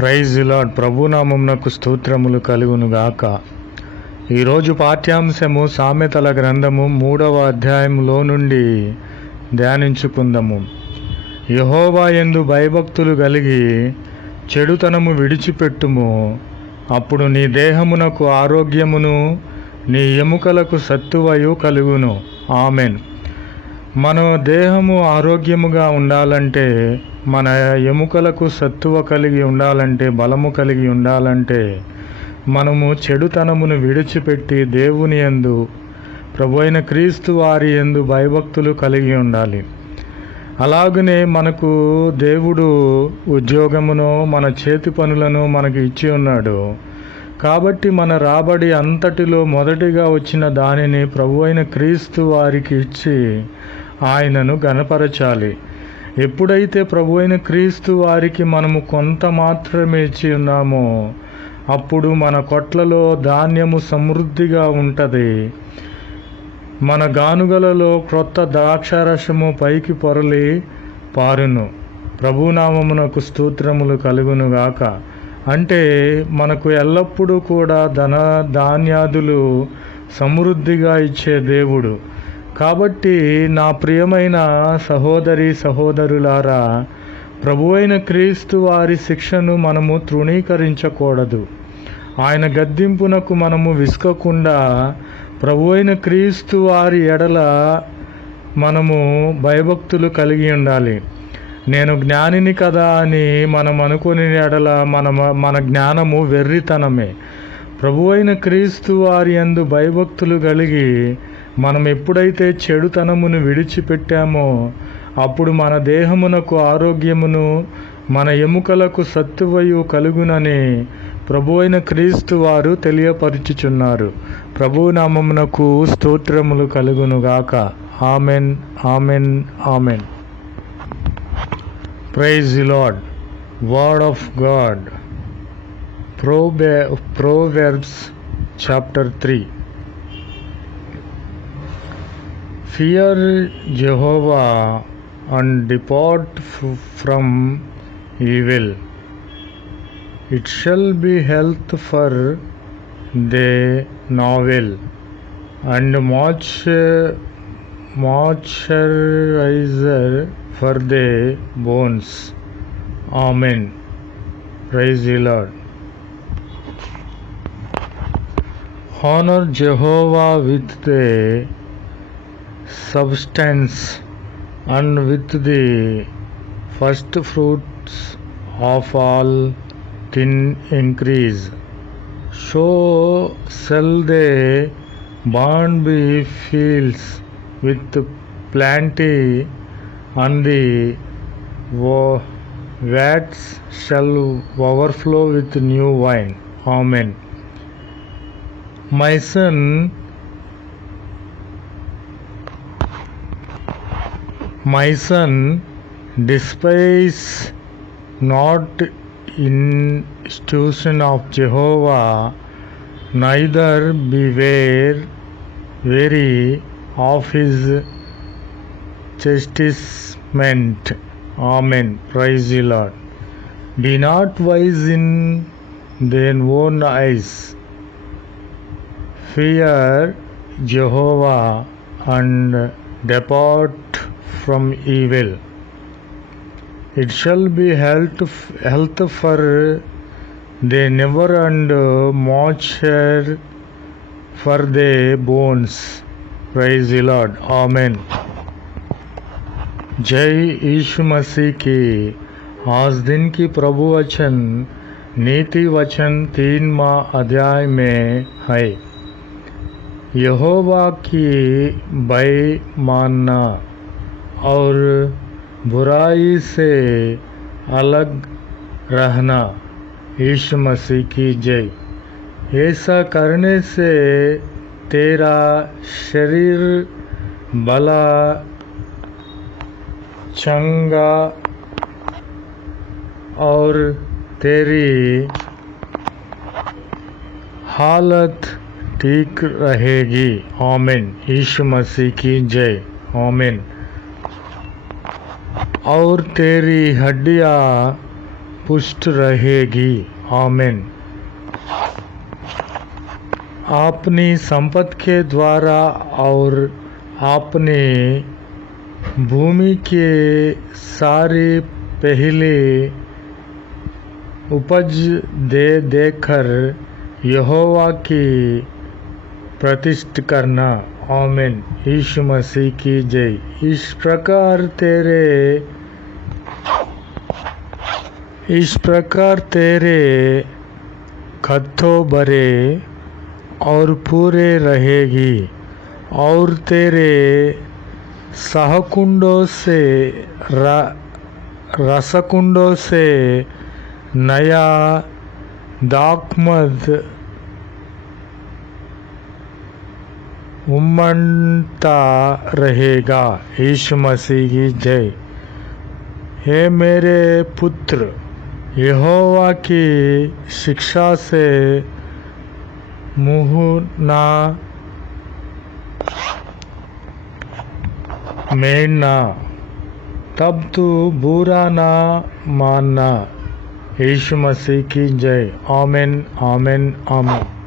Praise the lord. ప్రభునామమునకు స్తోత్రములు కలుగునుగాక. ఈరోజు పాఠ్యాంశము సామెతల గ్రంథము 3వ అధ్యాయములో నుండి ధ్యానించుకుందాము. యెహోవా యందు భయభక్తులు కలిగి చెడుతనము విడిచిపెట్టుము, అప్పుడు నీ దేహమునకు ఆరోగ్యమును నీ ఎముకలకు సత్తువయు కలుగును. ఆమెన్. మన దేహము ఆరోగ్యముగా ఉండాలంటే, మన ఎముకలకు సత్తువ కలిగి ఉండాలంటే, బలము కలిగి ఉండాలంటే మనము చెడుతనమును విడిచిపెట్టి దేవుని యందు, ప్రభువైన క్రీస్తు వారి యందు భయభక్తులు కలిగి ఉండాలి. అలాగనే మనకు దేవుడు ఉద్యోగమును, మన చేతి పనులను మనకు ఇచ్చి ఉన్నాడు. కాబట్టి మన రాబడి అంతటిలో మొదటిగా వచ్చిన దానిని ప్రభువైన క్రీస్తు వారికి ఇచ్చి ఆయనను ఘనపరచాలి. ఎప్పుడైతే ప్రభువైన క్రీస్తు వారికి మనము కొంత మాత్రమే ఇచ్చి ఉన్నామో, అప్పుడు మన కొట్లలో ధాన్యము సమృద్ధిగా ఉంటుంది. మన గానుగలలో క్రొత్త ద్రాక్షారసము పైకి పొరలి పారును. ప్రభునామమునకు స్తోత్రములు కలుగునుగాక. అంటే మనకు ఎల్లప్పుడూ కూడా ధాన్యాదులు సమృద్ధిగా ఇచ్చే దేవుడు. కాబట్టి నా ప్రియమైన సహోదరి సహోదరులారా, ప్రభువైన క్రీస్తు వారి శిక్షను మనము తృణీకరించకూడదు. ఆయన గద్దింపునకు మనము విసుకకుండా ప్రభువైన క్రీస్తు వారి ఎడల మనము భయభక్తులు కలిగి ఉండాలి. నేను జ్ఞానిని కదా అని మనం అనుకునే ఎడల మన జ్ఞానము వెర్రితనమే. ప్రభువైన క్రీస్తు వారి యందు భయభక్తులు కలిగి మనం ఎప్పుడైతే చెడుతనమును విడిచిపెట్టామో, అప్పుడు మన దేహమునకు ఆరోగ్యమును మన ఎముకలకు సత్తువయు కలుగునని ప్రభువైన క్రీస్తు వారు తెలియపరుచుచున్నారు. ప్రభునామమునకు స్తోత్రములు కలుగునుగాక. Amen, amen, amen. Praise the Lord. Word of God. Proverbs chapter 3. Fear Jehovah and depart from evil. It shall be health for the navel and moisturizer for the bones. Amen. Praise the Lord. Honor Jehovah with the substance and with the first fruits of all increase. So shall the barn be filled with plenty, and the vats shall overflow with new wine. Amen. My son, despise not institution of Jehovah, neither beware weary of his chastisement. Amen. Praise the Lord. Be not wise in their own eyes. Fear Jehovah and depart from evil. It shall be health for the never and moisture for the bones. Praise the Lord. Amen. जय यीशु मसीह की. आज दिन की प्रभु वचन नीति वचन 3वां अध्याय में है. यहोवा की भय मानना और बुराई से अलग रहना. यीशु मसीह की जय. ऐसा करने से तेरा शरीर भला, चंगा और तेरी हालत ठीक रहेगी. आमीन. यीशु मसीह की जय. आमीन. और तेरी हड्डियाँ पुष्ट रहेगी। आमीन। अपनी संपत्ति के द्वारा और अपने भूमि के सारे पहले उपज दे देकर यहोवा की प्रतिष्ठा करना। आमीन। यीशु मसीह की जय। इस प्रकार तेरे खत्तों भरे और पूरे रहेगी और तेरे सहकुंडों से रसकुंडों से नया दाखमध उमड़ता रहेगा। यीशु मसीह की जय। हे मेरे पुत्र, यहोवा की शिक्षा से मुँह ना मेड़ना, तब तू बुरा ना मानना। यीशु मसीह की जय। आमीन, आमीन, आमीन।